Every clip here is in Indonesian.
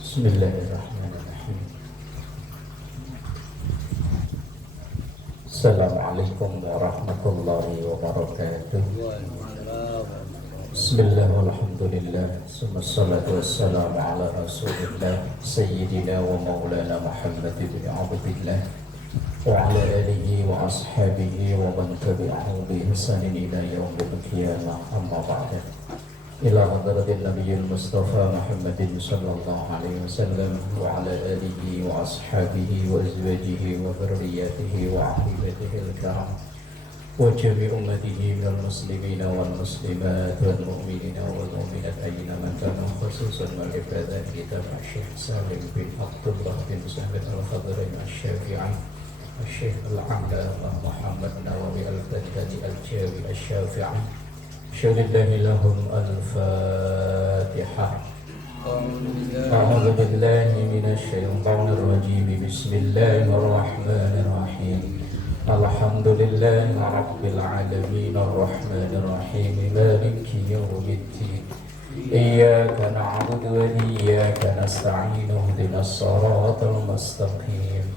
Bismillahirrahmanirrahim. Assalamualaikum warahmatullahi wabarakatuh. Bismillah walhamdulillah. Wassalatu wassalamu ala rasulillah Sayyidina wa maulana Muhammad ibn Abdillah wa ala alihi wa ashabihi wa man tabi'ahu bi ihsanin ila yaumil qiyamah. Amma ba'da. Ila hadratin Nabiyil Mustafa Muhammadin sallallahu alaihi wasallam wa ala alihi wa ashabihi wa azwajihi wa dhurriyyatihi wa ahibatihi al-kiram wa jami' ummatihi minal muslimina wal muslimat wal mu'minina wal mu'minat ayyina man kana khususan wal ibadah kita Syekh Salim bin Abdullah bin Sahib al-Khadri al-Syafi'i Syekh al-Allamah Muhammad Nawawi al-Baghdadi al-Jawi al-Syafi'i. Syulillahi lahum al-Fatihah. A'udzu billahi minasy syaithanir rajim. Bismillahirrahmanirrahim. Alhamdulillahi rabbil alamin arrahmanir rahim maliki yaumiddin. Iyyaka na'budu wa iyyaka nasta'in ihdinas siratal mustaqim.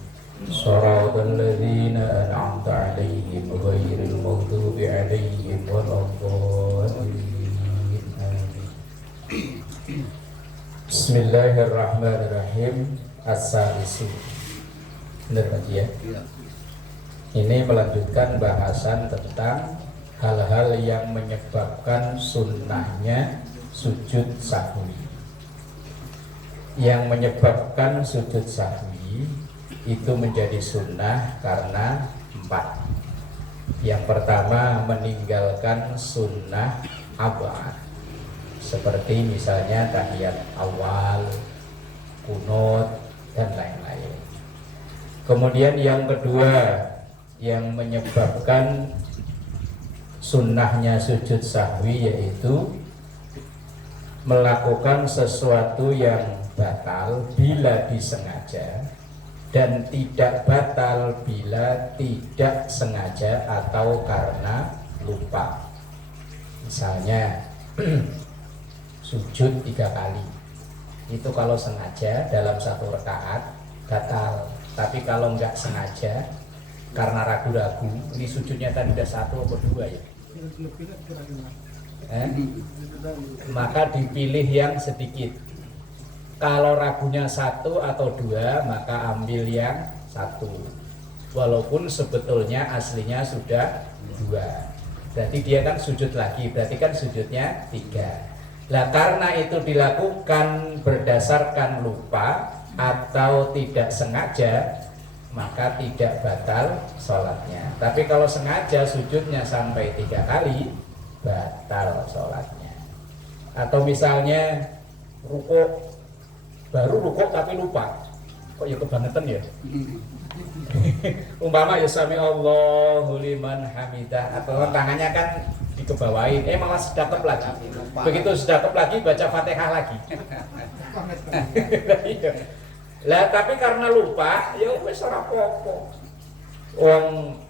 Shiratal ladzina an'amta 'alaihim ghairil maghdubi 'alaihim waladdallin. Bismillahirrahmanirrahim. As-salisu. Benar Pak ya? Ini melanjutkan bahasan tentang hal-hal yang menyebabkan sunnahnya sujud sahwi. Yang menyebabkan sujud sahwi itu menjadi sunnah karena 4. Yang pertama, meninggalkan sunnah abad, seperti misalnya tahiyat awal, kunut, dan lain-lain. Kemudian yang kedua, yang menyebabkan sunnahnya sujud sahwi yaitu melakukan sesuatu yang batal bila disengaja dan tidak batal bila tidak sengaja atau karena lupa. Misalnya sujud 3 kali, itu kalau sengaja dalam 1 rakaat batal. Tapi kalau nggak sengaja karena ragu-ragu, ini sujudnya tadi udah 1 atau 2 ya, maka dipilih yang sedikit. Kalau ragunya 1 atau 2, maka ambil yang 1, walaupun sebetulnya aslinya sudah 2. Berarti dia kan sujud lagi, berarti kan sujudnya 3. Nah, karena itu dilakukan berdasarkan lupa atau tidak sengaja, maka tidak batal sholatnya. Tapi kalau sengaja sujudnya sampai 3 kali, batal sholatnya. Atau misalnya rukuk, baru rukuk tapi lupa, kok ya kebangetan ya. Umpama ya sami Allahu liman hamidah, atau tangannya kan dikebawain, malah sedekap lagi. Begitu sedekap lagi baca Fatihah lagi. Lah tapi karena lupa, ya wis ora apa-apa.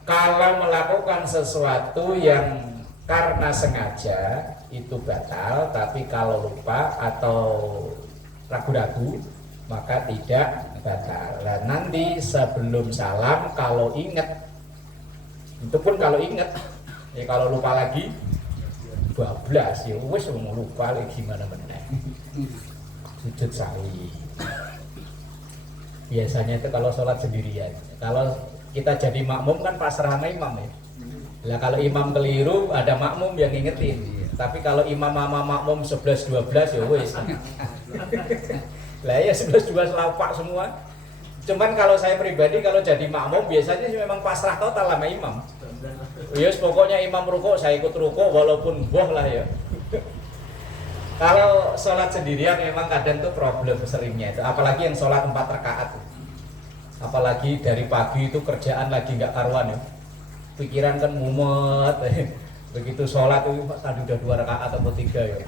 Kalau melakukan sesuatu yang karena sengaja itu batal, tapi kalau lupa atau ragu-ragu maka tidak batal. Nah, nanti sebelum salam kalau ingat, itu pun kalau ingat, ya kalau lupa lagi bablas ya wis mau lupa lagi gimana meneh. Sujud sahwi. Biasanya itu kalau sholat sendirian. Kalau kita jadi makmum kan pasrah sama imam ya. Lah kalau imam keliru ada makmum yang ngingetin. Tapi kalau imam sama makmum 11-12 ya wis. Lah ya 11-12 lapak semua. Cuman kalau saya pribadi kalau jadi makmum biasanya sih memang pasrah total sama imam. Ya pokoknya imam rukuk saya ikut rukuk walaupun boh lah ya. Kalau sholat sendirian memang kadang tuh problem seringnya itu, apalagi yang sholat 4 rakaat. Apalagi dari pagi itu kerjaan lagi nggak karuan ya. Pikiran kan mumet. Begitu sholat itu tadi udah 2 rakaat atau 3 ya.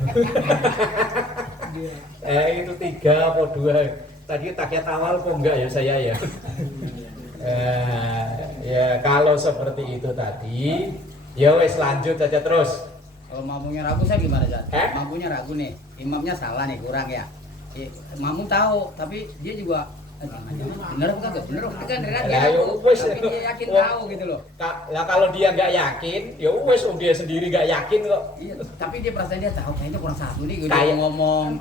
Itu 3 atau 2. Tadi tahiyat awal kok enggak ya saya ya. Ya kalau seperti itu tadi, ya wes lanjut aja terus. Kalau makmumnya ragu saya gimana, Zat? Eh? Makmumnya ragu nih, imamnya salah nih, kurang ya. Makmum tahu, tapi dia juga bener apa kagak? Bener apa kagak? Lah, Dia ya ragu, wes. tapi dia yakin Wah. tahu gitu loh. Lah kalau dia nggak yakin, ya wes dia sendiri nggak yakin kok. Iya, tapi dia perasaan dia tahu kayaknya kurang satu nih, gue Kayak- ngomong.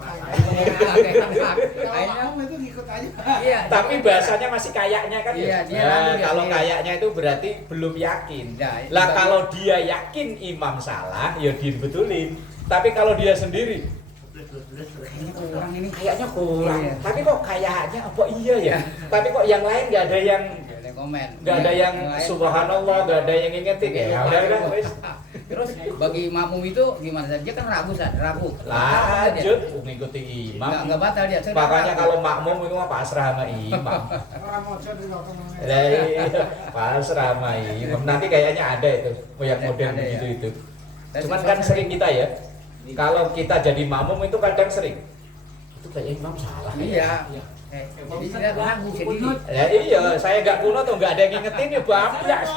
Kayaknya itu ngikut aja. iya. Tapi dia- bahasanya masih kayaknya kan Iya, ya. dia Nah, ragu, dia kalau yakin. kayaknya itu berarti belum yakin. Nah, Lah itu- kalau dia yakin imam salah, ya dibetulin. Tapi kalau dia sendiri kayaknya kurang ini. kayaknya kurang. Iya. Tapi kok kayaknya apa iya ya? Tapi kok yang lain nggak ada yang Gak ada komen. nggak ada yang lain- subhanallah, nggak ada yang ngingetin ya. Udah wes. Terus bagi makmum itu gimana? Dia kan ragu, San, ragu. Lanjut mengikuti imam. Nggak batal dia. Saya Makanya ragu. kalau makmum itu mah pasrah sama imam. Orang mojo di belakang. Lah iya, pasrah sama imam. Nanti kayaknya ada itu yang model Ada, begitu ya. itu. Saya Cuman sih kan suasana- sering kita ya. Kalau kita jadi makmum itu kadang sering. Itu kayaknya imam salah. Iya. Jadi saya ragu sendiri. Ya iya, saya nggak kuno tuh nggak ada yang ngingetin ya bablas.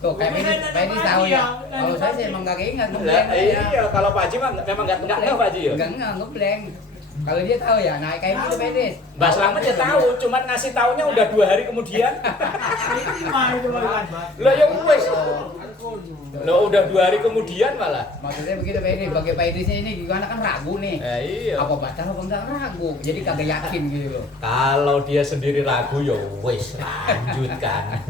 Tuh kayak ini tahu ya. Kalau saya sih emang nggak keinget Lah ngeblank aja. iya, kalau Pak Haji mah memang nggak ngeh Pak Haji ya. Enggak ngeblank. Kalau dia tahu ya, nah kayak gitu Pedis. Mbak Slamet ya tahu, cuman ngasih taunya udah 2 hari kemudian. Lah ya wes. Lah udah 2 hari kemudian malah. Maksudnya begitu Pedis, bagi Pedisnya ini gimana kan ragu nih. Iya. Apa batal apa enggak ragu. Jadi kagak yakin gitu loh. Kalau dia sendiri ragu ya wes lanjutkan.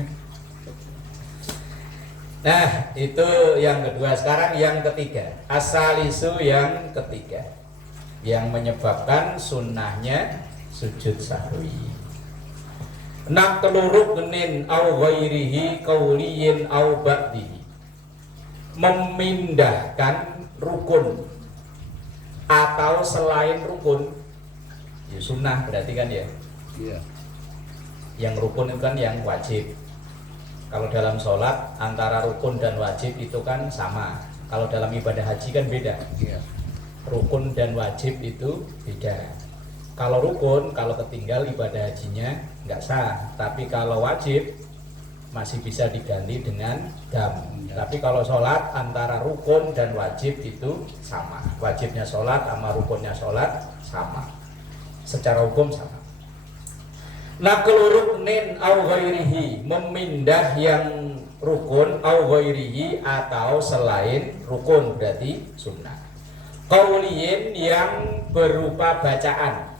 Nah, itu yang kedua. Sekarang yang ketiga. Asalisu yang ketiga. Yang menyebabkan sunnahnya sujud sahwi. Nak keluruk genin au ghairihi qauliyin au ba'dihi. Memindahkan rukun atau selain rukun. Ya sunnah berarti kan ya. Iya. Yang rukun itu kan yang wajib. Kalau dalam sholat antara rukun dan wajib itu kan sama. Kalau dalam ibadah haji kan beda. Iya. Rukun dan wajib itu beda. Kalau rukun, kalau ketinggal ibadah hajinya nggak sah. Tapi kalau wajib masih bisa diganti dengan dam. Tapi kalau sholat antara rukun dan wajib itu sama. Wajibnya sholat sama rukunnya sholat sama. Secara hukum sama. Nakluruk nin au ghairihi, memindah yang rukun au ghairihi atau selain rukun berarti sunnah. Qauliyin yang berupa bacaan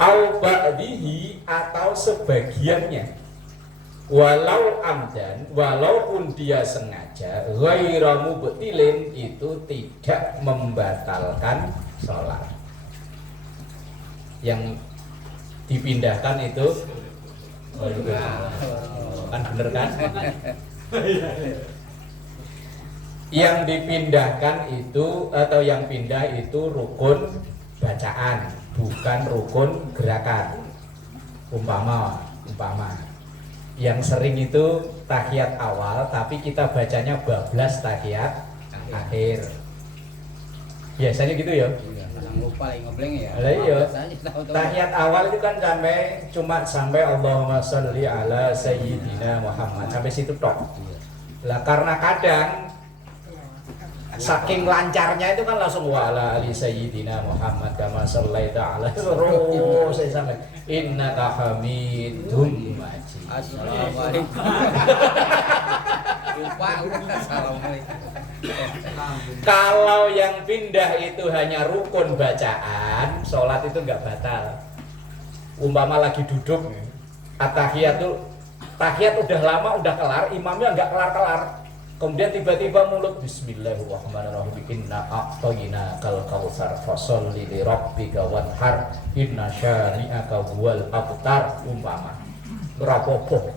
au ba'dihi atau sebagiannya. Walau amdan, walaupun dia sengaja, ghaira mubtilin itu tidak membatalkan sholat. Yang dipindahkan itu kan bener kan? Yang dipindahkan itu atau yang pindah itu rukun bacaan, bukan rukun gerakan. Umpama yang sering itu tahiyat awal tapi kita bacanya bablas tahiyat akhir. Biasanya gitu ya. Kadang lupa lagi ngeblank ya. Lah iya. Biasanya tahu-tahu. Tahiyat awal itu kan sampai Allahumma sholli ala sayyidina Muhammad sampai situ tok. Lah karena kadang saking lancarnya itu kan langsung wa ala ali sayyidina Muhammad kama shallaita ala terus saya sampai innaka hamidum majid. Assalamualaikum. Lupa udah assalamualaikum. Kalau yang pindah itu hanya rukun bacaan, sholat itu nggak batal. Umpama lagi duduk, tahiyat udah lama, udah kelar, imamnya nggak kelar-kelar. Kemudian tiba-tiba mulut Bismillahirrahmanirrahim. Inna a'tayna kal kautsar fasholli li rabbika wanhar inna syani'aka huwal abtar umpama. Rapopo.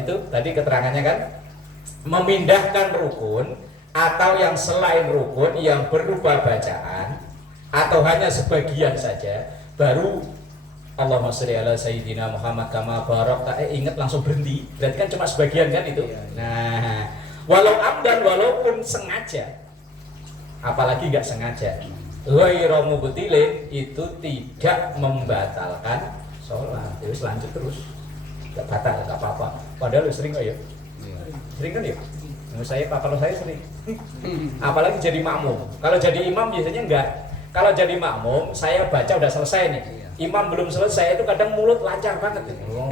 Itu tadi keterangannya kan memindahkan rukun atau yang selain rukun yang berupa bacaan atau hanya sebagian saja baru Allahumma sholli ala sayyidina Muhammad kama barakta ingat langsung berhenti. Berarti kan cuma sebagian kan itu. Nah, walau amdan walaupun sengaja apalagi nggak sengaja ghairu mubtilin itu tidak membatalkan sholat. Terus lanjut terus. Enggak batal enggak apa-apa. Padahal lu sering kok ya. Iya. Sering kan ya? Kalau saya sering. Apalagi jadi makmum. Kalau jadi imam biasanya enggak. Kalau jadi makmum, saya baca udah selesai nih. Imam belum selesai itu kadang mulut lancar banget. Oh.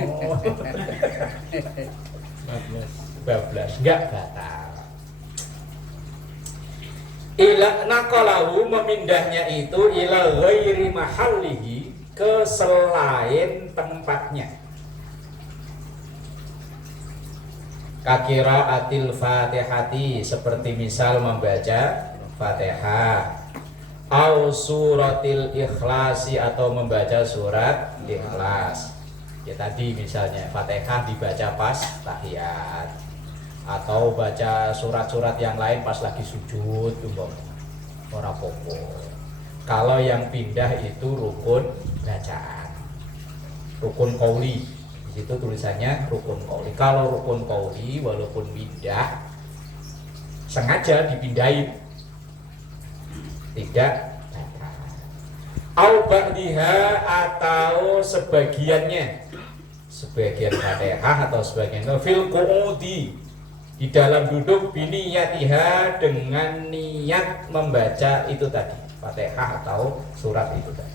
Bablas, enggak batal. Ila naqalahu memindahnya itu ila ghairi mahallihi ke selain tempatnya. Kakiraatil Fatihati seperti misal membaca Fatihah, au suratil Ikhlasi atau membaca surat Ikhlas. Ya tadi misalnya Fatihah dibaca pas tahiyat, atau baca surat-surat yang lain pas lagi sujud ora apa-apa. Kalau yang pindah itu rukun bacaan, rukun qauli. Itu tulisannya rukun qauli. Kalau rukun qauli walaupun pindah sengaja dipindahin tidak batal. Au ba'diha atau sebagian Fatihah atau sebagian fil qu'udi di dalam duduk biniyatiha dengan niat membaca itu tadi Fatihah atau surat itu tadi.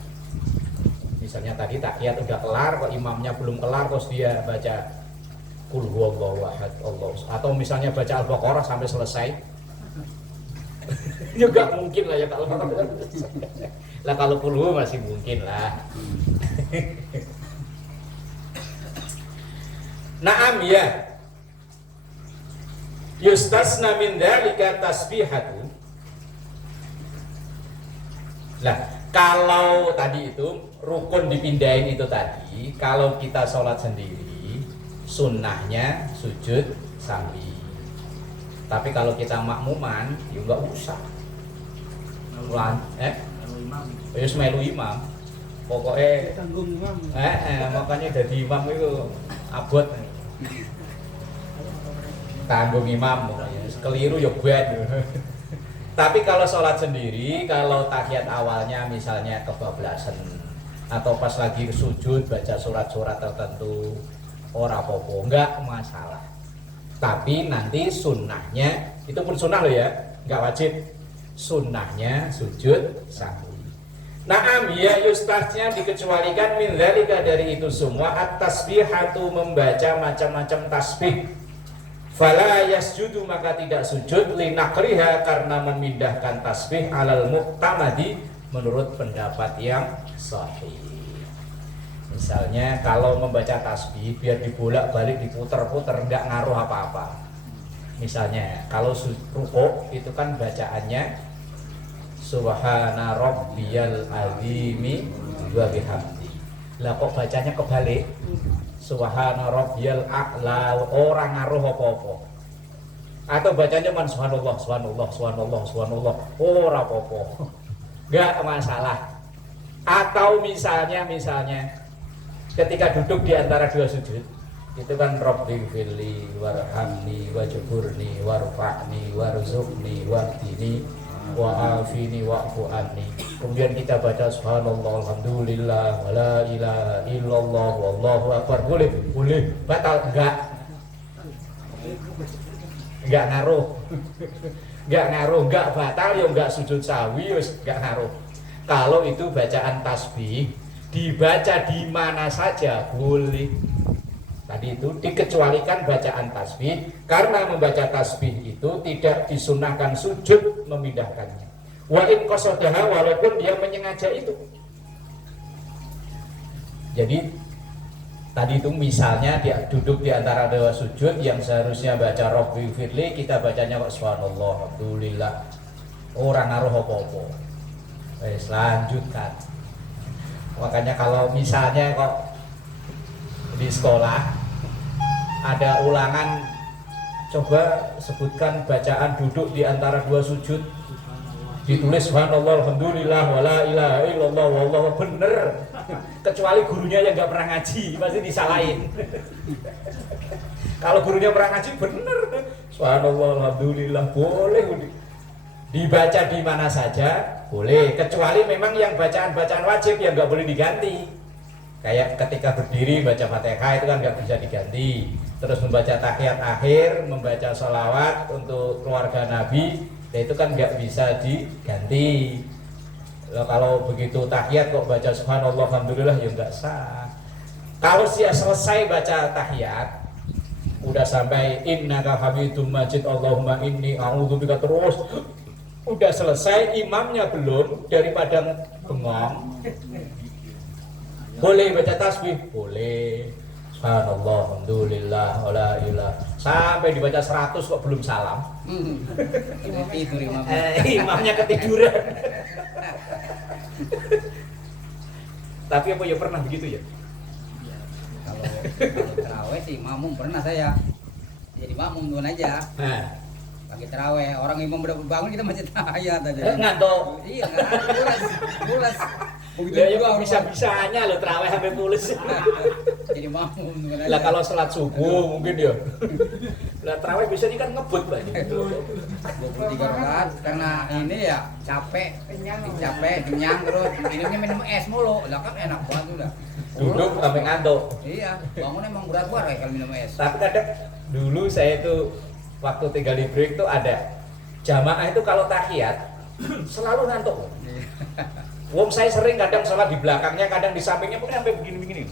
Misalnya tadi tahiyat udah kelar kok imamnya belum kelar terus dia baca Qul huwallahu ahad Allah, atau misalnya baca Al-Baqarah sampai selesai juga mungkin lah ya kalau Qul huwa masih mungkin lah. Naam ya. Yustasna min dzalika tasbihatu. Lah, kalau tadi itu rukun dipindahin itu tadi, kalau kita sholat sendiri sunnahnya sujud sambil. Tapi kalau kita makmuman ya enggak usah. Wis melu imam. Pokoknya tanggung imam. Makanya jadi imam itu abot. Tanggung imam pokoknya. Keliru ya buat. Tapi kalau sholat sendiri, kalau tahiyat awalnya misalnya kebablasan atau pas lagi sujud baca surat-surat tertentu, ora apa-apa, enggak masalah. Tapi nanti sunnahnya, itu pun sunnah loh ya, enggak wajib. Sunnahnya sujud sahwi. Naam ya yustasnya dikecualikan min dzalika dari itu semua at-tasbihatu membaca macam-macam tasbih. Fala yasjudu maka tidak sujud linakriha karena memindahkan tasbih alal muqtamadi menurut pendapat yang sahih. Misalnya kalau membaca tasbih biar dibolak-balik diputer-puter enggak ngaruh apa-apa. Misalnya kalau rukuk itu kan bacaannya subhana rabbiyal azimi wa bihamdi. Lah kok bacanya kebalik? Subhana rabbiyal a'la, orang ngaruh apa-apa. Atau bacanya man subhanallah subhanallah subhanallah subhanallah, ora apa-apa. Enggak masalah. Atau misalnya ketika duduk di antara dua sujud, itu kan rabbighfirli warhamni wajburni warfa'ni warzuqni wahdini wa'afini wa'fu anni. Kemudian kita baca subhanallah alhamdulillah wala ilaha illallah wallahu akbar. Boleh batal enggak ngaruh enggak batal ya enggak sujud sahwi wis enggak ngaruh. Kalau itu bacaan tasbih dibaca di mana saja boleh. Tadi itu dikecualikan bacaan tasbih karena membaca tasbih itu tidak disunahkan sujud memindahkannya. Wa in qasadaha walaupun dia menyengaja itu. Jadi tadi itu misalnya dia duduk di antara dua sujud yang seharusnya baca rabbighfirli, kita bacanya kok subhanallah alhamdulillah. Orang ngaruh apa-apa. Wes lanjutkan. Makanya kalau misalnya kok di sekolah ada ulangan, coba sebutkan bacaan duduk di antara dua sujud, ditulis subhanallah alhamdulillah wala ilaha illallah wallahu, bener. Kecuali gurunya yang nggak pernah ngaji pasti disalahin. Kalau gurunya pernah ngaji bener subhanallah alhamdulillah boleh dibaca di mana saja boleh, kecuali memang yang bacaan-bacaan wajib yang nggak boleh diganti. Kayak ketika berdiri baca Fatihah itu kan nggak bisa diganti. terus membaca tahiyat akhir, membaca sholawat untuk keluarga Nabi, ya itu kan nggak bisa diganti. Kalau begitu tahiyat kok baca subhanallah alhamdulillah ya nggak sah. Kalau dia selesai baca tahiyat, udah sampai innaka hamidum majid Allahumma inni a'udzubika terus, udah selesai, imamnya belum, daripada bengong, boleh baca tasbih, boleh. Subhanallah, alhamdulillah, wala ilah, sampai dibaca 100 kok belum salam. Ini tidur imamnya. Imamnya ketiduran. Tapi apa ya pernah begitu ya? Kalau terawih sih makmum pernah saya. Jadi makmum tuan aja. Nah, Pagi terawih, orang imam udah bangun kita masih tahiyat aja. ngantuk. Iya, pulas. Begitu Ya, juga bisa-bisanya lo terawih sampai pulas. jadi makmum tuan aja. Lah kalau sholat subuh mungkin ya. Lah terawih bisa ini kan ngebut Pak. 23 rakaat karena ini ya capek, kenyang terus minum es mulu. Lah kan enak banget udah. Duduk sampai ngantuk. Iya, bangun emang berat ya kalau minum es. Tapi kadang dulu saya itu waktu tinggal di break tuh ada jamaah itu kalau tahiyat selalu ngantuk. Wong saya sering kadang sholat di belakangnya, kadang di sampingnya mungkin sampai begini-begini.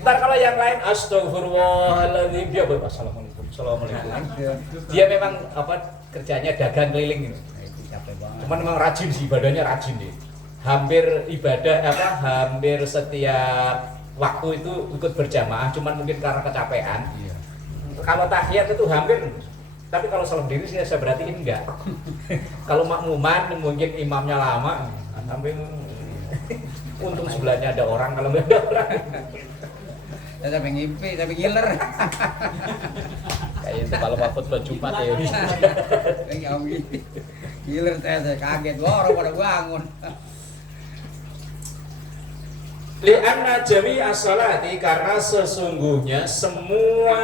Ntar kalau yang lain astagfirullahaladzim dia assalamualaikum, assalamualaikum. Dia memang apa kerjanya dagang keliling gitu. Nah, itu capek banget. Cuman memang rajin sih, badannya rajin deh. Hampir ibadah hampir setiap waktu itu ikut berjamaah, cuman mungkin karena kecapean. Iya. Kalau tahiyat itu hampir, tapi kalau salat diri sih saya berartiin enggak. Kalau makmuman mungkin imamnya lama, sampai untung sebelahnya ada orang, kalau nggak ada orang. Saya sampai ngimpi, sampai ngiler. Kayak itu kalau khutbah Jumat ya. Lagi omong ngiler saya kaget, wah orang pada bangun. Li'anna jami'a sholati, karena sesungguhnya semua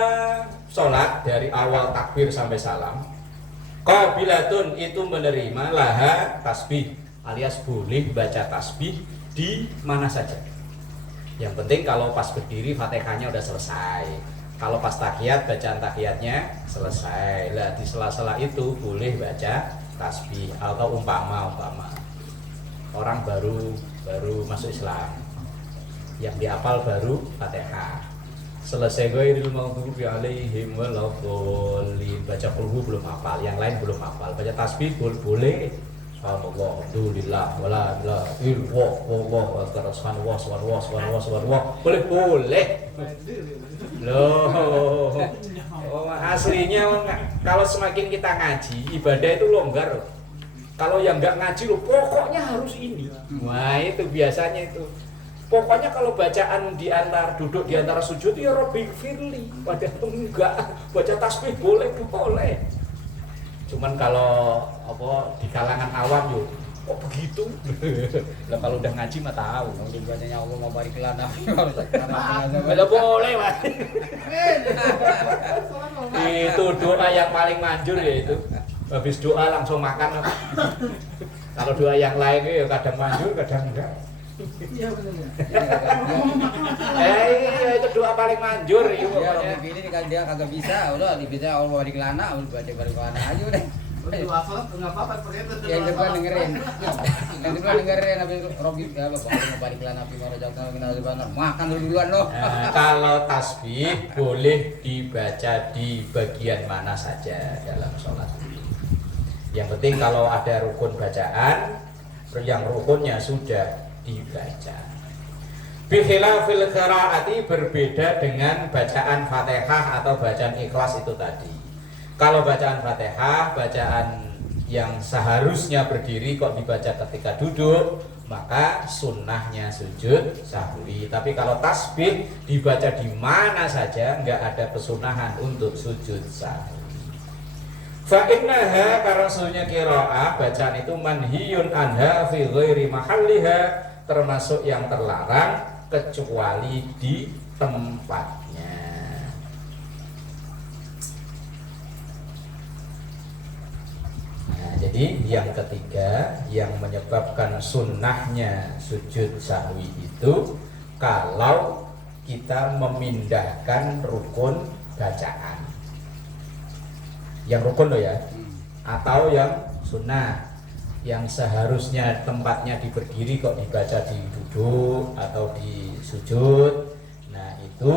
sholat dari awal takbir sampai salam qabilatun itu menerima laha tasbih, alias boleh baca tasbih di mana saja. Yang penting kalau pas berdiri Fatihahnya udah selesai, kalau pas tahiyat bacaan tahiyatnya selesai. Lah di sela-sela itu boleh baca tasbih. Atau umpama orang baru masuk Islam, yang dihafal baru Fatihah, selesai ghairil maghdubi alaihim waladdallin, baca qul belum hafal, yang lain belum hafal, baca tasbih boleh. Subhanallah, alhamdulillah, wala ilaha illallah, wallahu akbar, subhanallah, boleh. Loh, aslinya kalau semakin kita ngaji, ibadah itu longgar. Kalau yang nggak ngaji loh, pokoknya harus ini. Wah itu biasanya itu. Pokoknya kalau bacaan di antara duduk di antara sujud ya Rabbi firli, padahal enggak, baca tasbih boleh. Cuman kalau apa di kalangan awam yuk, kok begitu? Lah kalau udah ngaji mah tahu. Kalau bacanya Allah mau balik lana harus Lah boleh, Mas. Itu doa yang paling manjur ya itu. Habis doa langsung makan. Kalau doa yang lain ya kadang manjur, kadang enggak. Iya benar. Iya itu doa paling manjur itu Ya, pokoknya. ini dia kagak bisa, udah dibaca Allah balik lana, udah baca balik lana aja udah. Doa salat enggak apa-apa seperti itu. Yang depan dengerin, habis Robi apa mau balik lana api mau jangan kenal benar. Makan duluan lo. Nah, kalau tasbih boleh dibaca di bagian mana saja dalam sholat. Yang penting kalau ada rukun bacaan, yang rukunnya sudah dibaca. Bikhilafil qiraati, berbeda dengan bacaan Fatihah atau bacaan Ikhlas itu tadi. Kalau bacaan Fatihah, bacaan yang seharusnya berdiri kok dibaca ketika duduk, maka sunnahnya sujud sahwi. Tapi kalau tasbih dibaca di mana saja, nggak ada kesunahan untuk sujud sahwi. Fa innaha, karena sesungguhnya qiraah bacaan itu manhiyun anha fi ghairi mahalliha, termasuk yang terlarang kecuali di tempatnya. Nah, jadi yang ketiga yang menyebabkan sunnahnya sujud sahwi itu kalau kita memindahkan rukun bacaan. Yang rukun loh ya, atau yang sunnah, yang seharusnya tempatnya di berdiri kok dibaca di duduk atau di sujud. Nah itu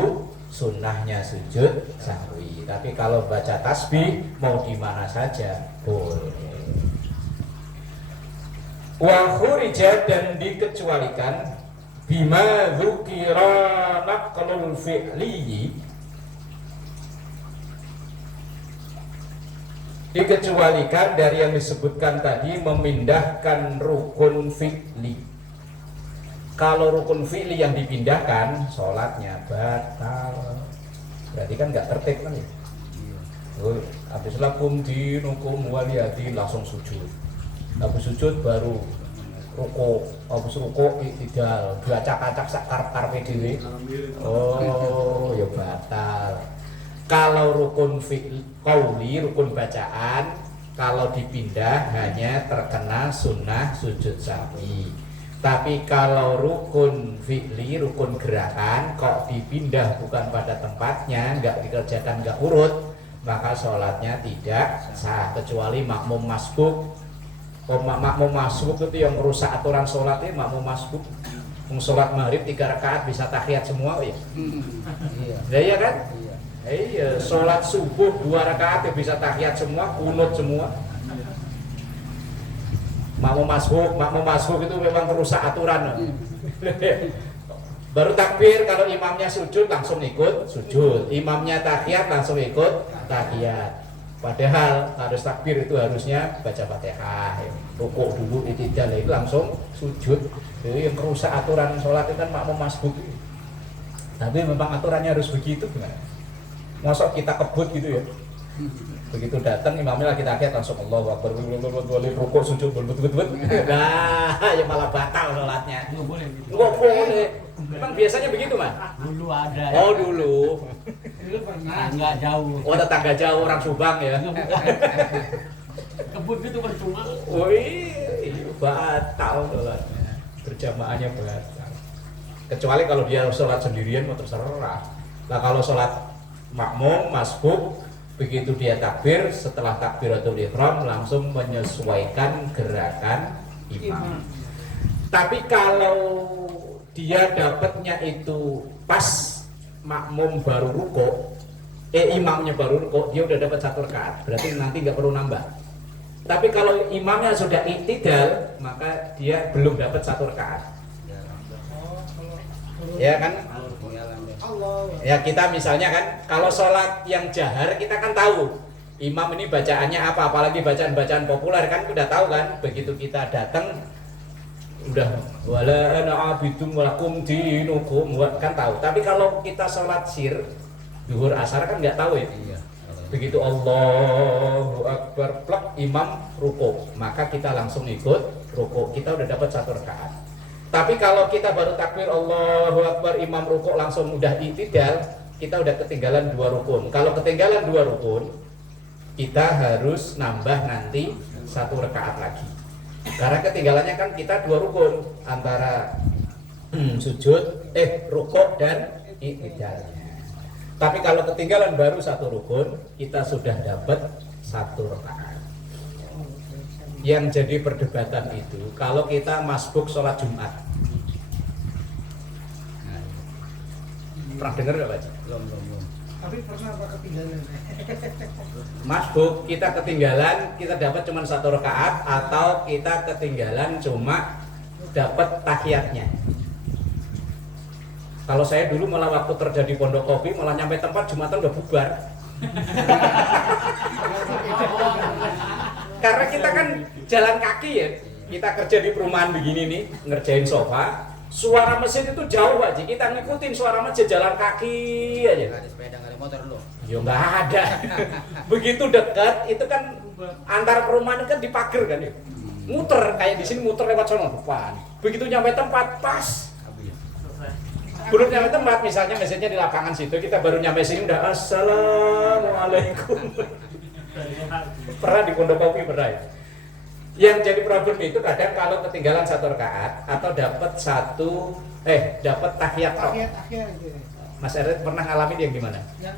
sunnahnya sujud sahwi. Tapi kalau baca tasbih mau di mana saja boleh. Wa khurija, dan dikecualikan bima dzukira naqlul fi'li, dikecualikan dari yang disebutkan tadi memindahkan rukun fi'li. Kalau rukun fi'li yang dipindahkan, sholatnya batal. Berarti kan nggak tertib kan ya? Habis lakum dinukum waliyati langsung sujud. Habis sujud baru ruko, habis ruko iktidal, diacak-acak sakar-karpe dhewe. Oh, ya batal. Kalau rukun fi'li qauli, rukun bacaan, kalau dipindah hanya terkena sunnah sujud sahwi. Tapi kalau rukun fi'li, rukun gerakan, kok dipindah bukan pada tempatnya, nggak dikerjakan, nggak urut, maka sholatnya tidak sah, kecuali makmum masbuk. Makmum masbuk itu yang merusak aturan sholatnya, makmum masbuk. Sholat maghrib 3 rakaat bisa tahiyat semua ya. Iya kan? Iya, sholat subuh 2 rakaat ya bisa tahiyat semua, kunut semua. Makmum masbuk itu memang merusak aturan. Baru takbir, kalau imamnya sujud langsung ikut sujud, imamnya tahiyat langsung ikut tahiyat. Padahal harus takbir itu harusnya baca Fatihah, rukuk dulu, itidal itu langsung sujud. Jadi yang merusak aturan sholat itu kan makmum masbuk. Tapi memang aturannya harus begitu, gimana? Masa kita kebut gitu ya? Begitu datang imamnya lagi tahiyat langsung Allahu Akbar, rukuk sujud, nah ya malah batal sholatnya. Nggak boleh. Memang biasanya begitu, Mas? Dulu ada. Oh dulu. Dulu pernah. Nggak jauh. Oh tetangga jauh, orang Subang ya? Kebun itu percuma. Wih, batal sholatnya, berjamaahnya batal. Kecuali kalau dia sholat sendirian mau terserah. Nah kalau sholat makmum, masbuk, begitu dia takbir, setelah takbiratul ihram langsung menyesuaikan gerakan imam. Tapi kalau dia dapatnya itu pas makmum baru ruko, imamnya baru ruko, dia udah dapat 1 rakaat, berarti nanti nggak perlu nambah. Tapi kalau imamnya sudah iktidal, maka dia belum dapat 1 rakaat. Ya kan? Ya kita misalnya kan, kalau sholat yang jahar kita kan tahu imam ini bacaannya apa, apalagi bacaan-bacaan populer kan udah tahu kan. Begitu kita datang udah wala ana abidum walakum dinukum kan tahu. Tapi kalau kita sholat sir zuhur asar kan nggak tahu ya. Begitu Allahu Akbar plek imam ruko, maka kita langsung ikut ruko, kita udah dapat 1 rakaat. Tapi kalau kita baru takbir Allahu Akbar, imam rukuk langsung udah iktidal, kita udah ketinggalan 2 rukun. Kalau ketinggalan 2 rukun, kita harus nambah nanti 1 rakaat lagi. Karena ketinggalannya kan kita 2 rukun antara sujud, rukuk dan iktidalnya. Tapi kalau ketinggalan baru 1 rukun, kita sudah dapat 1 rakaat. Yang jadi perdebatan itu kalau kita masbuk sholat Jumat. Pernah dengar nggak Pak? Belum. Tapi pernah apa ketinggalan? Masbuk kita ketinggalan, kita dapat cuma 1 rakaat, atau kita ketinggalan cuma dapat tahiyatnya. Kalau saya dulu malah waktu terjadi pondok kopi, malah nyampe tempat Jumatan udah bubar. Karena kita kan jalan kaki ya, kita kerja di perumahan begini nih, ngerjain sofa, suara mesin itu jauh aja, kita ngikutin suara mesin jalan kaki aja. Nggak ada sepeda, nggak ada motor lo. Ya nggak ada. Begitu dekat, itu kan antar perumahan kan dipagar kan ya, muter kayak di sini muter lewat sono depan. Begitu nyampe tempat pas. Belum nyampe tempat, misalnya mesinnya di lapangan situ, kita baru nyampe sini udah assalamualaikum. Pernah di pondok kopi pernah. Yang jadi problem itu kadang kalau ketinggalan 1 rakaat atau dapat tahiyat tok. Akhir gitu. Mas Eret pernah ngalamin yang gimana? Yang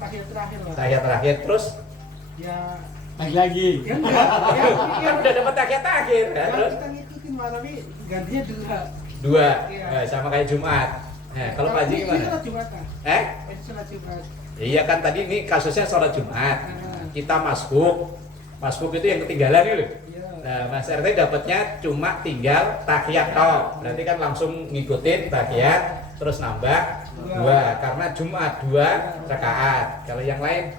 tahiyat terakhir lah. Tahiyat terakhir terus Ya Lagi. ya enggak. Ya, kan udah dapat tahiyat akhir kan? ya, Terus kita ngikutin malah tapi gantinya dua. dua, Iya. nah, sama kayak Jumat. Nah, kalau Pak Haji ini gimana? sholat Jumat kan? Ini sholat Jumat. Iya kan tadi ini kasusnya sholat Jumat. Kita masbuk itu yang ketinggalan itu. Iya. Nah, Mas RT dapatnya cuma tinggal tahiyat tok. Berarti kan langsung ngikutin tahiyat terus nambah dua karena Jumat 2 rakaat. Kalau yang lain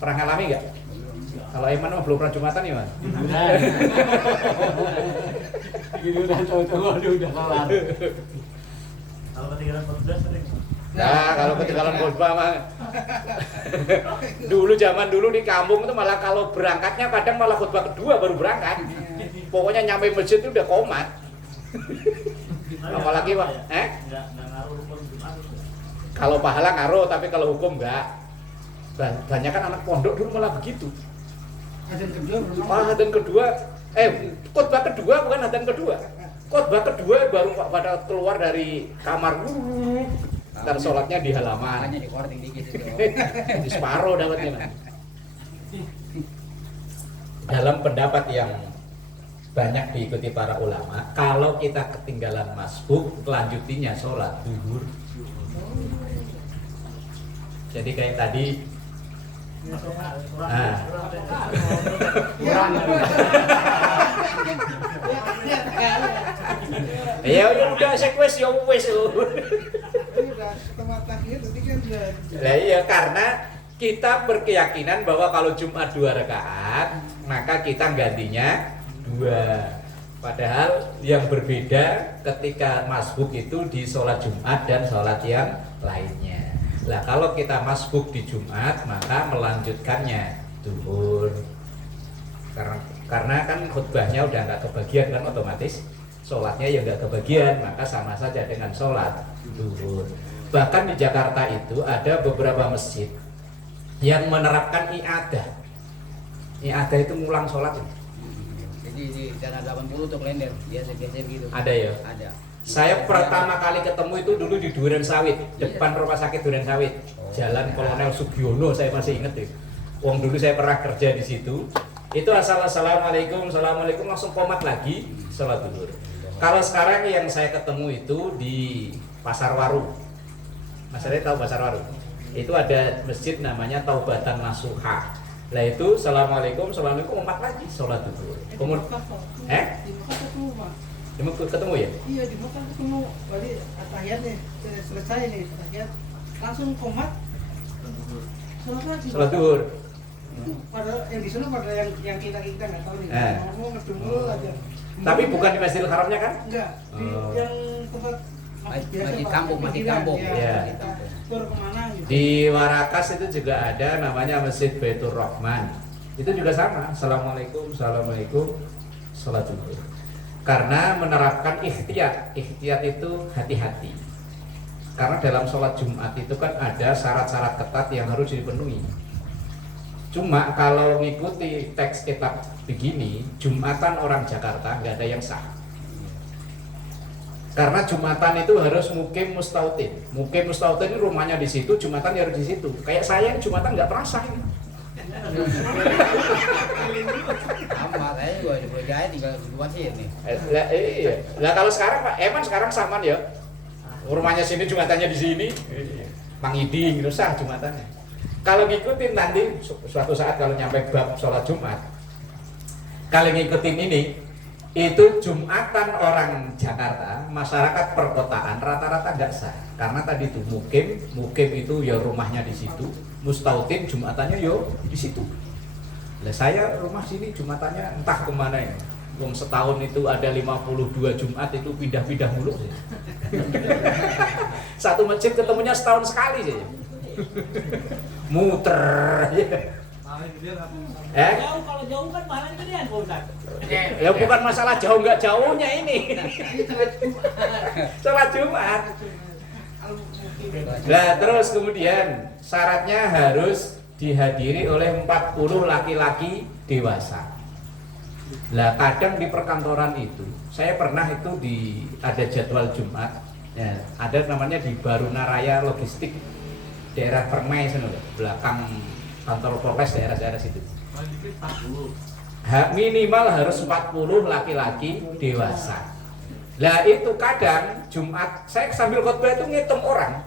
pernah ngalami nggak? Kalau Iman mah belum pernah Jumatan ya, Man? Gini udah cowok-cowok udah kelar. Kalau ketinggalan 14 sering. Nah, kalau ketinggalan khotbah mah. Dulu zaman dulu di kampung itu malah kalau berangkatnya kadang malah khotbah kedua baru berangkat. Pokoknya nyampe masjid itu udah komat. Apalagi Pak, Enggak ngaruh rukun Jumat. kalau pahala ngaruh tapi kalau hukum enggak. Banyak kan anak pondok dulu malah begitu. Azan kedua belum. Adzan kedua, khotbah kedua bukan adzan kedua. Khotbah kedua baru pada keluar dari kamar. Ntar sholatnya di halaman. Makanya di korting dikit itu. Di separuh dapatnya, Man. Dalam pendapat yang banyak diikuti para ulama, kalau kita ketinggalan masbuk, lanjutinya sholat zuhur. Jadi kayak tadi, nah, ya udah sekwes ya wes. Ini udah setengah tahiyat tadi kan udah. Lah iya karena kita berkeyakinan bahwa kalau Jumat 2 rakaat, maka kita gantinya 2. Padahal yang berbeda ketika masbuk itu di sholat Jumat dan sholat yang lainnya. Lah kalau kita masbuk di Jumat, maka melanjutkannya zuhur. Karena kan khutbahnya udah nggak kebagian kan otomatis sholatnya ya nggak kebagian, maka sama saja dengan sholat zuhur. Bahkan di Jakarta itu ada beberapa masjid yang menerapkan i'adah. I'adah itu ngulang sholat. Jadi di dana 80 tuh kalender biasa gitu. Ada ya? Ada. Saya pertama kali ketemu itu dulu di Duren Sawit, depan rumah sakit Duren Sawit, Jalan Kolonel Sugiono, saya masih inget ya. Wong dulu saya pernah kerja di situ. Itu assalamualaikum langsung komat lagi sholat zuhur. Kalau sekarang yang saya ketemu itu di Pasar Waru. Mas Ade tahu Pasar Waru? Itu ada masjid namanya Taubatan Nasuha. Lah itu assalamualaikum komat lagi sholat zuhur. Di Mekah ketemu Pak. Ketemu ya? Iya di Mekah ketemu. Berarti tahiyat nih selesai nih tahiyat langsung komat. Sholat lagi. Sholat zuhur. Itu pada yang di sana pada yang kita nggak tahu nih. Ngomong ngedumel aja. Tapi bukan di Masjidil Haramnya kan? Enggak. Di yang tempat Masjid kampung, masjid kampung. Iya. Kita tur kemana gitu. Di Warakas itu juga ada namanya Masjid Baitur Rahman. Itu juga sama. Assalamualaikum sholat zuhur. Karena menerapkan ikhtiyat. Ikhtiyat itu hati-hati. Karena dalam sholat Jumat itu kan ada syarat-syarat ketat yang harus dipenuhi. Cuma kalau ngikuti teks kitab begini, Jumatan orang Jakarta nggak ada yang sah. Karena Jumatan itu harus mukim mustautin. Mukim mustautin ini rumahnya di situ, Jumatan harus di situ. Kayak saya Jumatan nggak pernah sah ini. Sama saya juga di Bojaya tinggal dua sih nih. Iya. Lah kalau sekarang Pak Eman sekarang saman ya. Rumahnya sini Jumatannya di sini. Mang Iding itu sah Jumatannya. Kalau ngikutin nanti suatu saat kalau nyampe bab sholat Jumat, kalau ngikutin ini, itu Jumatan orang Jakarta, masyarakat perkotaan rata-rata nggak sah. Karena tadi itu mukim itu ya rumahnya di situ, mustautin Jumatannya yo di situ. Lah saya rumah sini Jumatannya entah kemana ya. Wong setahun itu ada 52 Jumat itu pindah-pindah mulu sih. Satu masjid ketemunya setahun sekali sih. Muter. Jauh, kalau jauh kan pahalanya gedean Pak Ustaz. Ya bukan masalah jauh nggak jauhnya ini. Sholat Jumat. Nah terus kemudian syaratnya harus dihadiri oleh 40 laki-laki dewasa. Lah kadang di perkantoran itu, saya pernah itu ada jadwal Jumat, Ya, ada namanya di Barunaraya Logistik daerah Permai sana, belakang kantor Polres daerah-daerah situ. Minimal harus 40 laki-laki dewasa. Lah itu kadang Jumat saya sambil khotbah itu ngitung orang,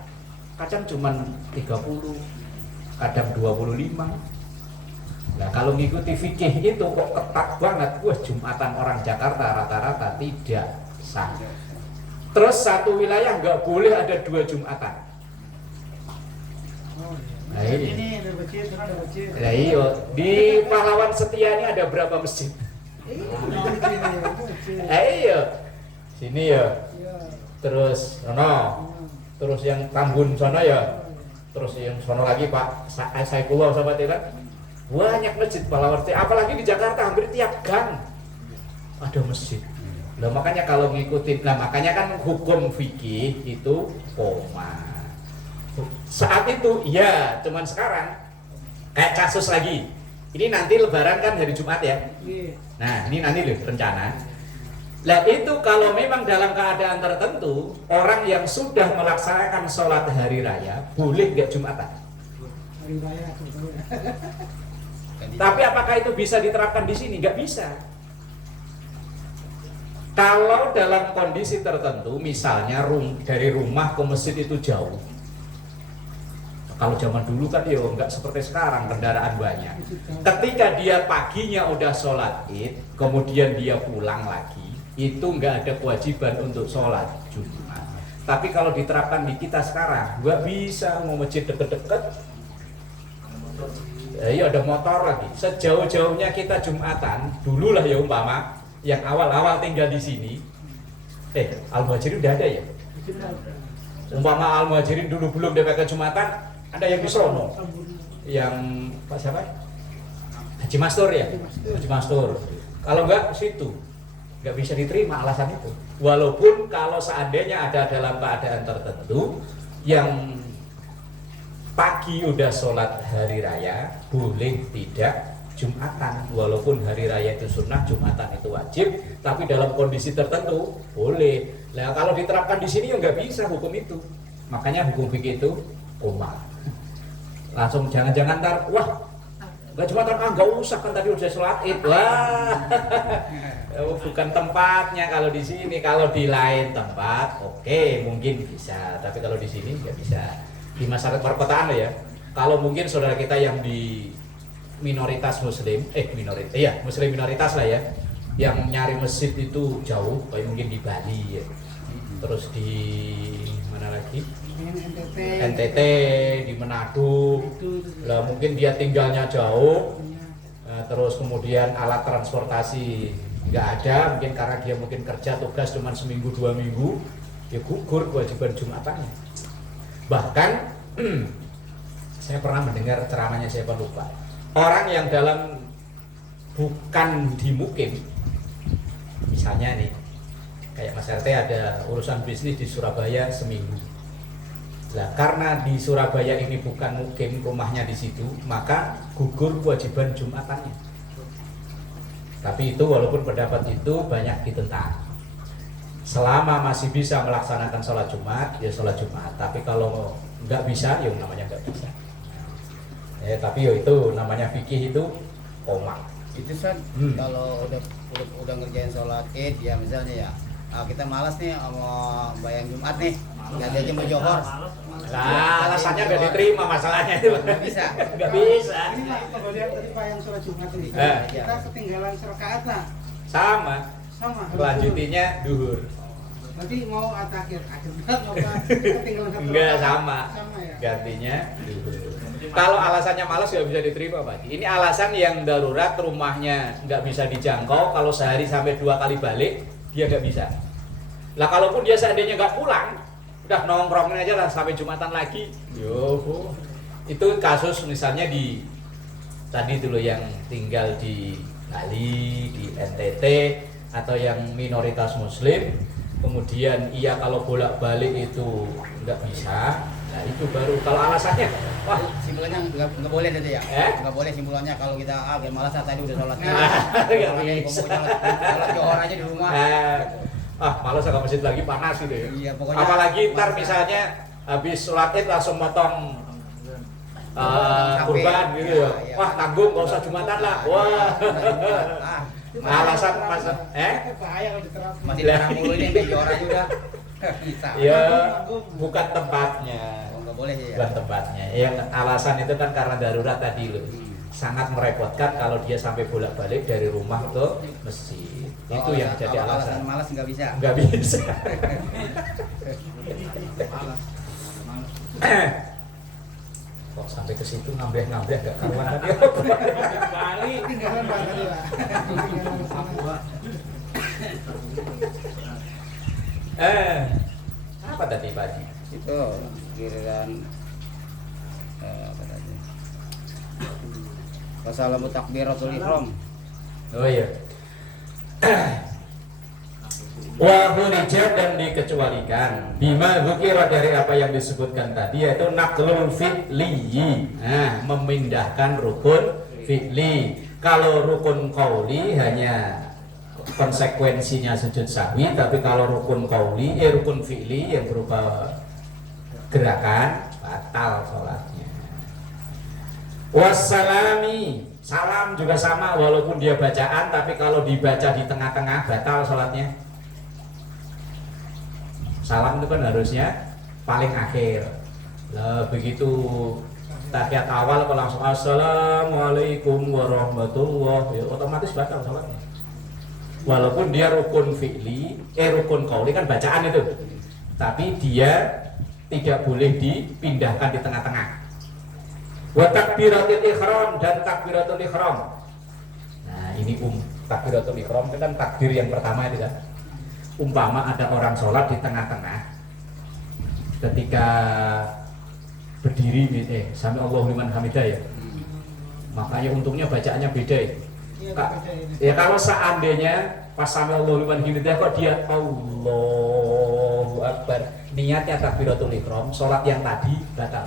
kadang cuman 30, kadang 25. Nah kalau ngikuti fikih itu kok ketat banget, wah Jumatan orang Jakarta rata-rata tidak sah. Terus satu wilayah nggak boleh ada 2 Jumatan. Nah, Ini ada masjid, ada masjid. Nah, iya, di Pahlawan Setia ini ada berapa masjid? Iya, sini ya. Terus sono. Terus yang Tambun sono ya. Terus yang sono lagi Pak Saifullah sahabat ya kan. Banyak masjid Pahlawan Setia, apalagi di Jakarta hampir tiap gang ada masjid. Nah, makanya kalau ngikutin, nah makanya kan hukum fikih itu koma. Saat itu iya, cuman sekarang kayak kasus lagi. Ini nanti lebaran kan hari Jumat ya. Nah, ini nanti loh rencana. Lah itu kalau memang dalam keadaan tertentu orang yang sudah melaksanakan sholat hari raya boleh nggak Jumatan? Hari raya. Tapi apakah itu bisa diterapkan di sini? Nggak bisa. Kalau dalam kondisi tertentu, misalnya dari rumah ke masjid itu jauh. Kalau zaman dulu kan ya nggak seperti sekarang, kendaraan banyak. Ketika dia paginya udah sholat id, kemudian dia pulang lagi, itu nggak ada kewajiban untuk sholat Jumat. Tapi kalau diterapkan di kita sekarang, nggak bisa, mau masjid deket-deket, iya ada motor lagi. Sejauh-jauhnya kita Jumatan, dulu lah ya umpama, yang awal-awal tinggal di sini, Al-Muhajirin udah ada ya? Umpama Al-Muhajirin dulu belum DPK Jumatan, ada yang di sono, yang Pak siapa? Haji Mastur ya? Haji Mastur. Kalau enggak situ, nggak bisa diterima alasan itu. Walaupun kalau seandainya ada dalam keadaan tertentu yang pagi udah sholat hari raya, boleh tidak Jumatan. Walaupun hari raya itu sunnah, Jumatan itu wajib, tapi dalam kondisi tertentu boleh. Nah kalau diterapkan di sini ya nggak bisa hukum itu. Makanya hukum fikih itu koma. Langsung jangan-jangan ntar, wah nggak Jumatan, nggak usah kan tadi udah sholat id. Wah bukan tempatnya kalau di sini. Kalau di lain tempat oke, mungkin bisa, tapi kalau di sini nggak bisa. Di masyarakat perkotaan ya, kalau mungkin saudara kita yang di minoritas muslim, muslim minoritas lah ya, yang nyari masjid itu jauh, kayak mungkin di Bali ya. Terus di mana lagi? NTT, di Manado. Lah mungkin dia tinggalnya jauh. Nah, terus kemudian alat transportasi nggak ada, mungkin karena dia mungkin kerja tugas cuma seminggu 2 minggu, ya gugur kewajiban Jumatannya. Bahkan saya pernah mendengar ceramahnya, siapa lupa, orang yang dalam bukan di mukim, misalnya nih kayak Mas RT ada urusan bisnis di Surabaya seminggu. Nah, karena di Surabaya ini bukan mukim, rumahnya di situ, maka gugur kewajiban Jumatannya. Tapi itu walaupun pendapat itu banyak ditentang. Selama masih bisa melaksanakan sholat Jumat, ya sholat Jumat. Tapi kalau nggak bisa, ya namanya nggak bisa. Tapi ya itu namanya fikih itu koma. Itu kan kalau udah ngerjain sholat id ya misalnya ya, kita malas nih mau bayang Jumat nih, ganti aja mau johor. Nah, alasannya nggak diterima masalahnya itu. Nggak bisa. Nggak bisa. Ini Pak, kalau lihat tadi Pak yang sholat Jumat ini, kita ketinggalan serakaat nah. Sama. Lanjutinya duhur. Berarti mau akhir mau ketinggalan satu Enggak rakaat. sama. Sama ya. Gantinya duhur. Kalau alasannya malas nggak bisa diterima Pak. Ini alasan yang darurat, rumahnya nggak bisa dijangkau. Kalau sehari sampai 2 kali balik, dia nggak bisa. Lah kalaupun dia seandainya nggak pulang, udah nongkrongin aja lah sampai Jumatan lagi. Itu kasus misalnya di tadi dulu yang tinggal di Bali, di NTT, atau yang minoritas Muslim, kemudian iya kalau bolak-balik itu nggak bisa. Nah itu baru kalau alasannya, wah Simpulannya nggak boleh tadi ya? Nggak boleh simpulannya kalau kita biar malas tadi udah sholat. nggak bisa. Sholat johor aja di rumah. malas agak masjid lagi panas gitu ya. Iya, pokoknya Apalagi ntar masa- misalnya habis sholat Id langsung motong Sampai- kurban gitu ya. Iya. Wah, tanggung nggak usah Jumatan lah. Wah. Alasan masa bahaya kalau diterapkan. masih larang mulu ini Menjora juga. Bisa. ya bukan tempatnya. Oh, nggak boleh ya. Bukan tempatnya. Yang alasan itu kan karena darurat tadi loh. Sangat merepotkan kalau dia sampai bolak-balik dari rumah ke masjid. Itu yang jadi Kalau alasan. malas nggak bisa. Nggak bisa. Kok sampai ke situ ngambreh-ngambreh gak karuan tadi. Balik. Tinggalan Pak tadi Pak. Tinggalan sana. Apa tadi Pak Haji? Itu giliran apa tadi? Wassalamu takbiratul ihram. Oh iya. Wa hurijat dan dikecualikan bima dzukira dari apa yang disebutkan tadi yaitu naqlul fi'li. Nah, memindahkan rukun fi'li. Kalau rukun qauli hanya konsekuensinya sujud sahwi, tapi kalau rukun fi'li yang berupa gerakan batal sholatnya. Wassalami, salam juga sama walaupun dia bacaan, tapi kalau dibaca di tengah-tengah batal sholatnya. Salam itu kan harusnya paling akhir. Nah, begitu tahiyat awal kalau langsung assalamualaikum warahmatullahi, ya otomatis batal sholatnya. Walaupun dia rukun fi'li, rukun qauli kan bacaan itu, tapi dia tidak boleh dipindahkan di tengah-tengah. Wa takbiratul ihram dan takbiratul ihram. Nah, ini takbiratul ihram itu kan takbir yang pertama itu kan. Umpama ada orang sholat di tengah-tengah, ketika berdiri, sami Allahu liman hamidah ya. Makanya untungnya bacaannya beda ya. Iya, Kak, beda ini. ya kalau seandainya pas sami Allahu liman hamidah kok dia Allahu Akbar, niatnya takbiratul ihram, sholat yang tadi batal.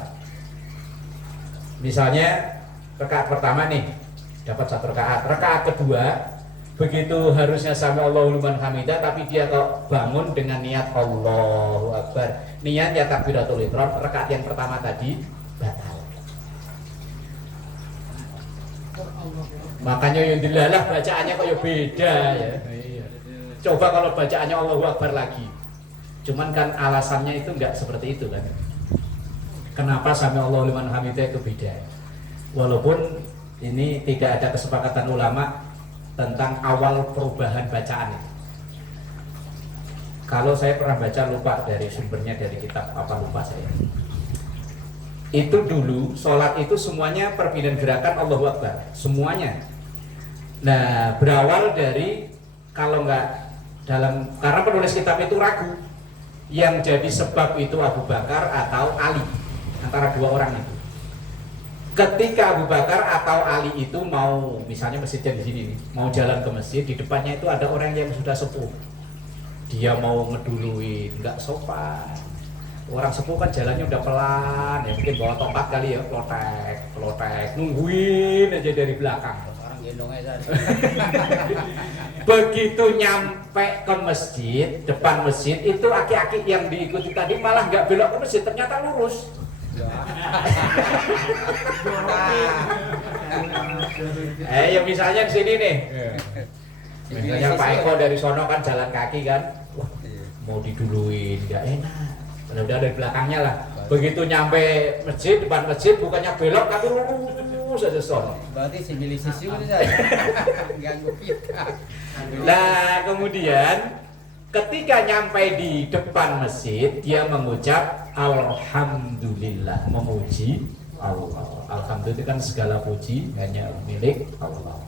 Misalnya rakaat pertama nih dapat 1 rakaat, rakaat kedua begitu harusnya sami Allahu liman hamidah, tapi dia kok bangun dengan niat Allahu Akbar, niatnya takbiratul ihram, rakaat yang pertama tadi batal. Makanya yang dilalah bacaannya kok beda ya. Coba kalau bacaannya Allahu Akbar lagi. Cuman kan alasannya itu enggak seperti itu kan. Kenapa sami Allahu liman hamidah itu beda? Walaupun ini tidak ada kesepakatan ulama tentang awal perubahan bacaan itu. Kalau saya pernah baca, lupa dari sumbernya, dari kitab apa lupa saya. Itu dulu sholat itu semuanya perpindahan gerakan Allahu Akbar, semuanya. Nah, berawal dari kalau enggak karena penulis kitab itu ragu yang jadi sebab itu Abu Bakar atau Ali, antara dua orang itu. Ketika Abu Bakar atau Ali itu mau, misalnya masjidnya di sini nih, mau jalan ke masjid, di depannya itu ada orang yang sudah sepuh. Dia mau ngeduluin, nggak sopan. Orang sepuh kan jalannya udah pelan, ya mungkin bawa tongkat kali ya, pelotek, nungguin aja dari belakang. Orang gendong aja. Begitu nyampe ke masjid, depan masjid itu aki-aki yang diikuti tadi malah nggak belok ke masjid, ternyata lurus. Ya misalnya di sini nih. Misalnya Pak Eko dari sono kan jalan kaki kan. Wah, mau diduluin nggak enak. Udah dari belakangnya lah. Begitu nyampe masjid, depan masjid bukannya belok tapi lurus aja sono. Berarti sivilisasi itu saja. Ganggu kita. Nah, kemudian ketika nyampe di depan masjid, dia mengucap alhamdulillah, memuji Allah. Alhamdulillah itu kan segala puji hanya milik Allah.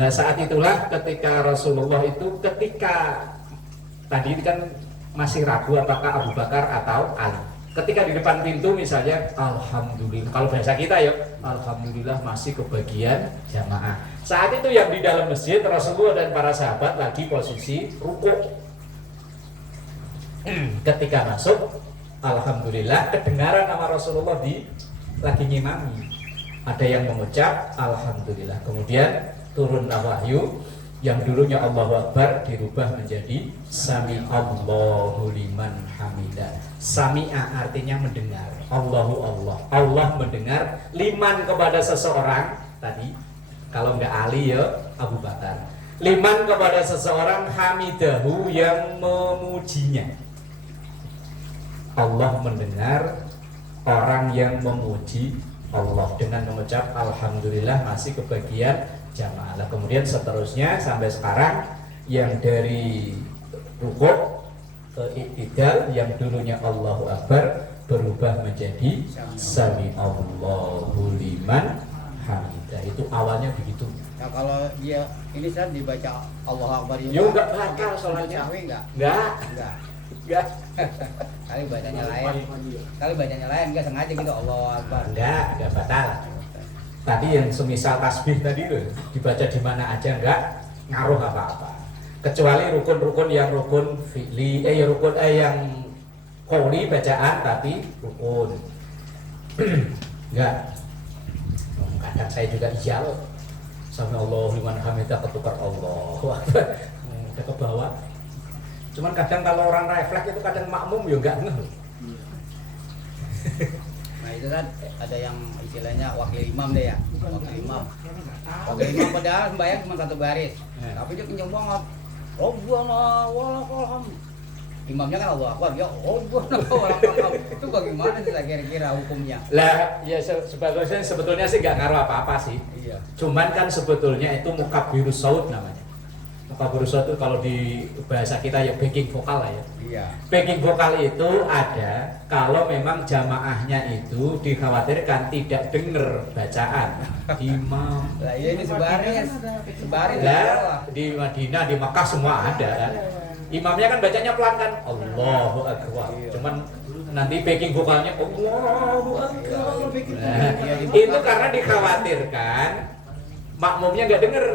Nah, saat itulah ketika Rasulullah itu tadi kan masih ragu apakah Abu Bakar atau Ali. Ketika di depan pintu misalnya alhamdulillah, kalau bahasa kita ya alhamdulillah masih kebagian jamaah. Saat itu yang di dalam masjid Rasulullah dan para sahabat lagi posisi rukuk. Ketika masuk alhamdulillah kedengaran nama Rasulullah lagi ngimami. Ada yang mengucap alhamdulillah. Kemudian turunlah wahyu Yang dulunya Allahu Akbar dirubah menjadi Sami Allahu liman hamidah. Sami'a artinya mendengar. Allahu Allah. Allah mendengar liman kepada seseorang tadi. Kalau enggak Ali ya Abu Bakar. Liman kepada seseorang hamidahu yang memujinya. Allah mendengar orang yang memuji Allah dengan mengucap alhamdulillah masih kebagian jamaah. Kemudian seterusnya sampai sekarang yang dari rukuk ke i'tidal yang dulunya Allahu Akbar berubah menjadi Sami Allahu liman hamidah. Itu awalnya begitu. Nah kalau dia ini saat dibaca Allah Akbar juga. Yo enggak batal sholatnya. Sahwi enggak? Enggak. Kali bacanya lain. Kali bacanya lain enggak sengaja gitu Allah Akbar. Enggak batal. Tadi yang semisal tasbih tadi loh, dibaca di mana aja enggak ngaruh apa-apa. Kecuali rukun-rukun yang rukun fi'li, yang qauli bacaan tapi rukun. Enggak. Kadang saya juga ijal. Sami Allahu liman hamidah ketukar Allahu Akbar. Udah ke bawah. Cuman kadang kalau orang refleks itu kadang makmum ya enggak ngeh. Nah itu kan ada yang istilahnya wakil imam deh ya. Wakil imam. Wakil imam padahal sembahyang cuma satu baris. Tapi dia kenceng banget. Rabbana walakal hamd. Imamnya kan Allah Akbar, ya Rabbana walakal hamd. Itu bagaimana sih kira-kira hukumnya? Lah ya sebetulnya sih enggak ngaruh apa-apa sih. Iya. Cuman kan sebetulnya itu mukabbirus shaut namanya. Mukabbirus shaut itu kalau di bahasa kita ya backing vokal lah ya. Iya. Backing vokal itu ada kalau memang jamaahnya itu dikhawatirkan tidak dengar bacaan imam. Lah iya ini sebaris. Sebaris. Lah di Madinah, di Makkah semua ada kan. Imamnya kan bacanya pelan kan, Allahu Akbar. Cuman nanti backing vokalnya Allahu Akbar. Nah, itu karena dikhawatirkan makmumnya nggak dengar.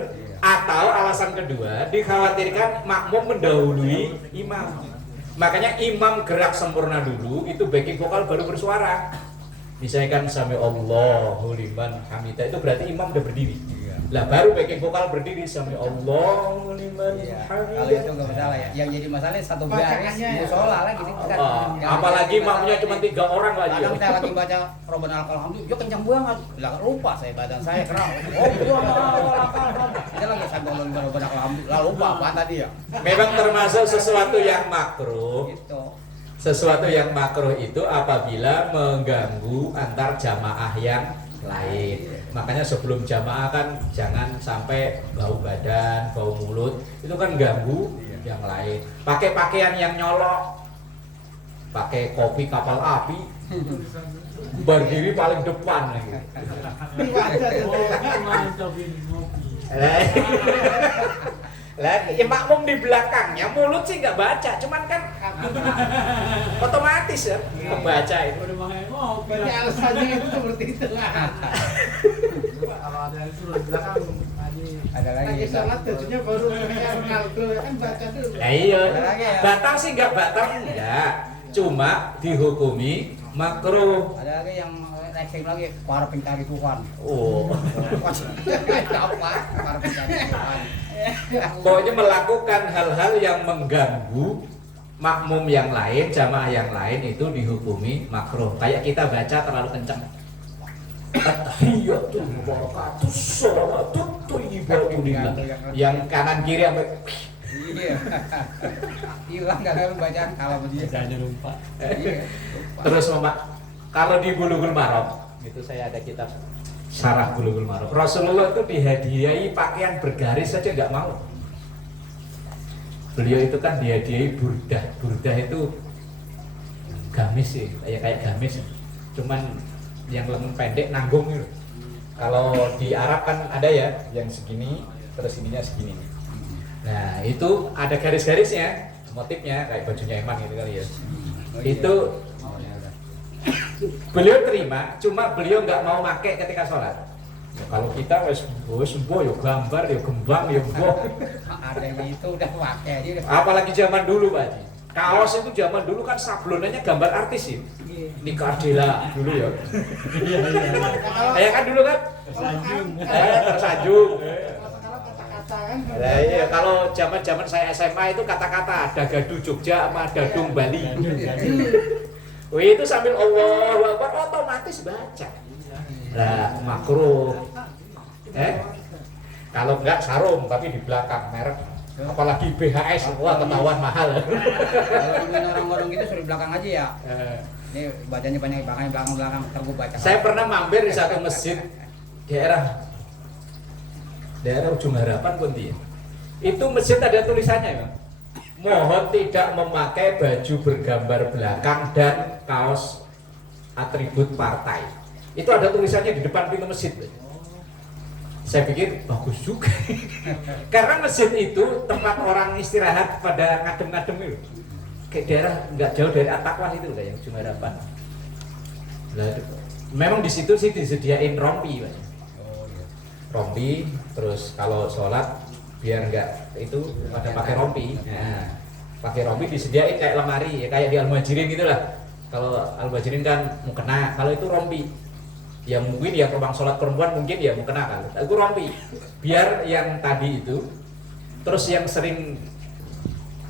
Atau alasan kedua, dikhawatirkan makmum mendahului imam. Makanya imam gerak sempurna dulu, itu backing vokal baru bersuara. Misalkan Sami Allahu liman hamidah, itu berarti imam udah berdiri. Lah baru backing vokal berdiri Sami Allahu liman hamidah. Kalau itu nggak masalah ya. Yang jadi masalah satu baris musola lagi gitu kan. Apalagi makmumnya cuma 3 orang lagi. Kadang saya lagi baca Rabbana lakal hamdu, yo kencang banget. Lah lupa saya badan saya keram. Oh, lakal hamdu. Dia lagi sambil Rabbana lakal hamdu. Lah lupa apa tadi ya? Memang termasuk sesuatu yang makruh. Gitu. Sesuatu yang makruh itu apabila mengganggu antar jamaah yang lain. Makanya sebelum jamaah kan jangan sampai bau badan, bau mulut, itu kan ganggu yang lain. Pakai pakaian yang nyolok, pakai kopi kapal api, berdiri paling depan lagi. Lah, ya makmum di belakangnya, mulut sih nggak baca, cuman kan otomatis ya membaca itu. Berarti alasannya itu seperti itu lah. Kalau ada yang suruh di belakang Ada lagi. lagi sholat tujuannya baru Ronaldo kan baca dulu. Nah, iya, Ada lagi ya? batal sih nggak batal enggak, cuma dihukumi makruh. Ada lagi yang ekstrim lagi, para pencari Tuhan. Oh, Apa? Para pencari Tuhan. pokoknya melakukan hal-hal yang mengganggu makmum yang lain, jamaah yang lain itu dihukumi makruh. Kayak kita baca terlalu kencang. At-tahiyyatu wabarakatuh sholawatu thayyibatulillah. Yang kanan kiri sampai Iya. Hilang nggak kalau bacaan kalau dia. Jangan lupa. Iya. terus kalau di Bulughul Maram itu saya ada kitab Syarah Bulughul Maram. Rasulullah itu dihadiahi pakaian bergaris saja nggak mau. Beliau itu kan dihadiahi burdah. Burdah itu gamis sih, kayak gamis. Cuman yang lengan pendek nanggung gitu. Kalau di Arab kan ada ya yang segini, terus ininya segini. Nah itu ada garis-garisnya, motifnya kayak bajunya Eman gitu kali ya. Itu beliau terima, cuma beliau nggak mau pakai ketika sholat. Ya, kalau kita wes sembuh, ya gambar, ya gembang, ya boh. Ada yang itu udah pakai aja udah. Apalagi zaman dulu Pak Haji. Kaos itu zaman dulu kan sablonannya gambar artis sih. Ini Cardella dulu ya. Iya. Kayak kan dulu kan Tersanjung. tersanjung. Kalau sekarang kata-kata kata kan. Nah, iya, kalau zaman-zaman saya SMA itu kata-kata ada gaduh Jogja sama dadung Bali. Wih, itu sambil Allahu Akbar otomatis baca. Nah, makruh. Kalau enggak sarung tapi di belakang merek, apalagi BHS, wah ketahuan mahal. Kalau nemuin orang-orang gitu suruh di belakang aja ya. Ini bacanya banyak belakang, ntar gua baca. Saya pernah mampir di satu masjid daerah Ujung Harapan Kunti. Itu masjid ada tulisannya, Bang. Mohon tidak memakai baju bergambar belakang dan kaos atribut partai. Itu ada tulisannya di depan pintu masjid. Saya pikir bagus juga. Karena masjid itu tempat orang istirahat pada ngadem-ngadem itu. Kayak daerah nggak jauh dari At-Taqwa itu kayak Ujung Harapan. Nah, memang di situ sih disediain rompi, Pak. Rompi, terus kalau sholat biar nggak itu pada pakai rompi. Nah, pakai rompi disediain kayak lemari, ya, kayak di Al-Muhajirin gitulah. Kalau Al-Muhajirin kan mukena, kalau itu rompi. Yang mungkin yang ruang sholat perempuan mungkin ya mukena kan. Itu rompi. Biar yang tadi itu, terus yang sering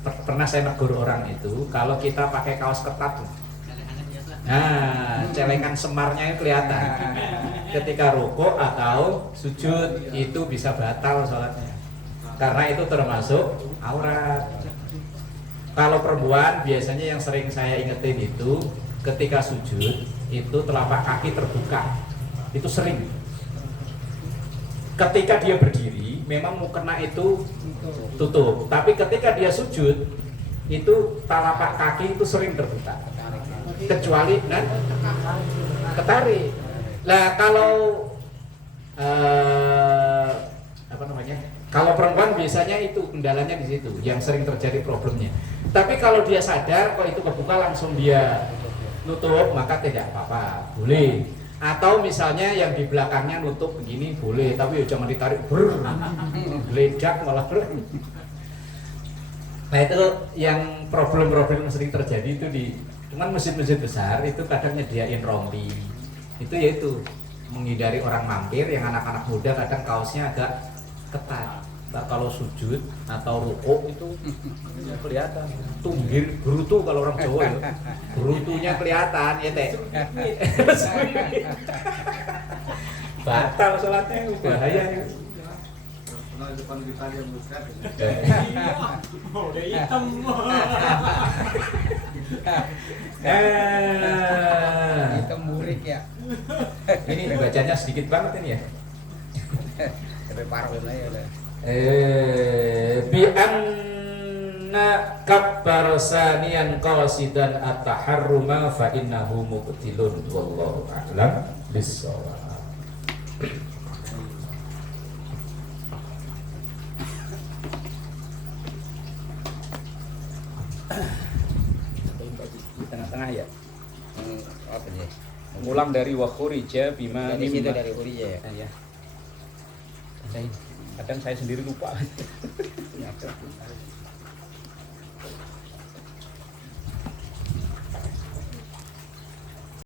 pernah saya negur orang itu, kalau kita pakai kaos ketat, nah celengan semarnya itu kelihatan. Ketika rukuk atau sujud itu bisa batal sholatnya, karena itu termasuk aurat. Kalau perempuan biasanya yang sering saya ingetin itu ketika sujud itu telapak kaki terbuka, itu sering. Ketika dia berdiri memang mukena itu tutup, tapi ketika dia sujud itu telapak kaki itu sering terbuka, kecuali ketarik. Nah kalau kalau perempuan biasanya itu kendalanya di situ, yang sering terjadi problemnya. Tapi kalau dia sadar kok itu kebuka langsung dia nutup, maka tidak apa-apa, boleh. Atau misalnya yang di belakangnya nutup begini boleh, tapi ya jangan ditarik ledak malah Nah itu yang problem-problem yang sering terjadi itu di cuman masjid-masjid besar itu kadang nyediain rompi. Itu yaitu menghindari orang mampir, yang anak-anak muda kadang kaosnya agak ketat. Nah, kalau sujud atau rukuk itu kelihatan tunggir berutu kalau orang Jawa ya. Berutunya kelihatan ya teh. Batal sholatnya, bahaya ya. Depan kita dia muskat. Udah hitam. Hitam burik ya. Ini bacanya sedikit banget ini ya. Tapi parah belum aja lah. Bi anna kabbar saniyan qasidan at-taharruma fa innahu mubtilun wallahu a'lam bis-shawab. Di tengah-tengah ya. Apa sih? Ngulang dari wa khurija bima Dari situ mimma. dari Uri ya. Ya. Kadang saya sendiri lupa.